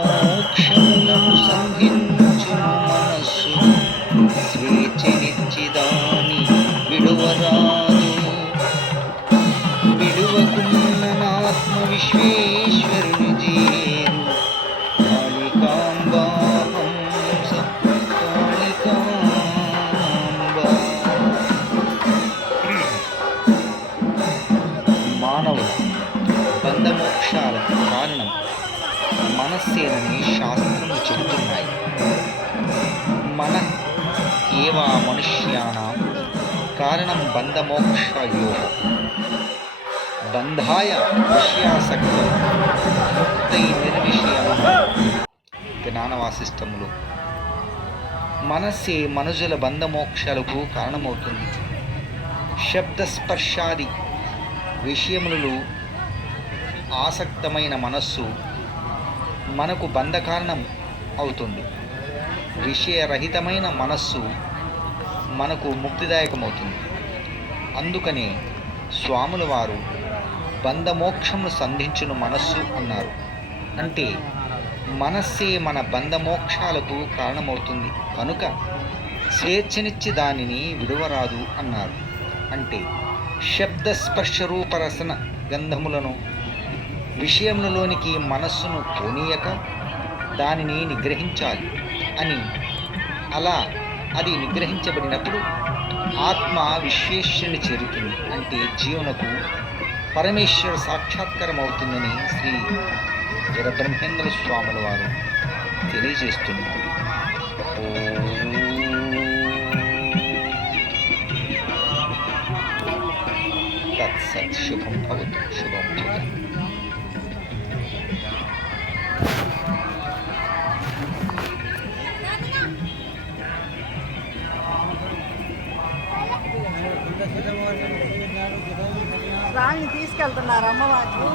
బంధమోక్షములను సంధించును మనస్సు స్వేచ్ఛనిచ్చిదాని విడువరాదు. విడువకున్ననాత్మ విశ్వేశ్వరుని చేరు కాళికాంబా హంస కాళికాంబా. మానవుల బంధమోక్షాలకు కారణం మనస్సేనని శాస్త్రములు చెబుతున్నాయి. మన ఏవా మనుష్యానాం కారణం బంధమోక్షయో బంధాయ విషయాసక్తం ముక్తై నిర్విషయం. జ్ఞానవాసిష్టములు. మనస్సే మనుజుల బంధమోక్షాలకు కారణమవుతుంది. శబ్దస్పర్శాది విషయములలో ఆసక్తమైన మనస్సు మనకు బంధకారణం అవుతుంది. విషయరహితమైన మనస్సు మనకు ముక్తిదాయకమవుతుంది. అందుకనే స్వాముల వారు బంధమోక్షమును సంధించును మనస్సు అన్నారు. అంటే మనస్సే మన బంధమోక్షాలకు కారణమవుతుంది కనుక స్వేచ్ఛనిచ్చి దానిని విడువరాదు అన్నారు. అంటే శబ్దస్పర్శరూపరసన గంధములను విషయములలోనికి మనస్సును పోనీయక దానిని నిగ్రహించాలి అని. అలా అది నిగ్రహించబడినప్పుడు ఆత్మ విశ్వేశ్వరుని చేరుతుంది. అంటే జీవనకు పరమేశ్వర సాక్షాత్కారం అవుతుందని శ్రీ వీరబ్రహ్మేంద్ర స్వాముల వారు తెలియజేస్తున్నారు. తత్సత్. శుభం భవతు. శుభం భవతు. రాళ్ళని తీసుకెళ్తున్నారు అమ్మవారు.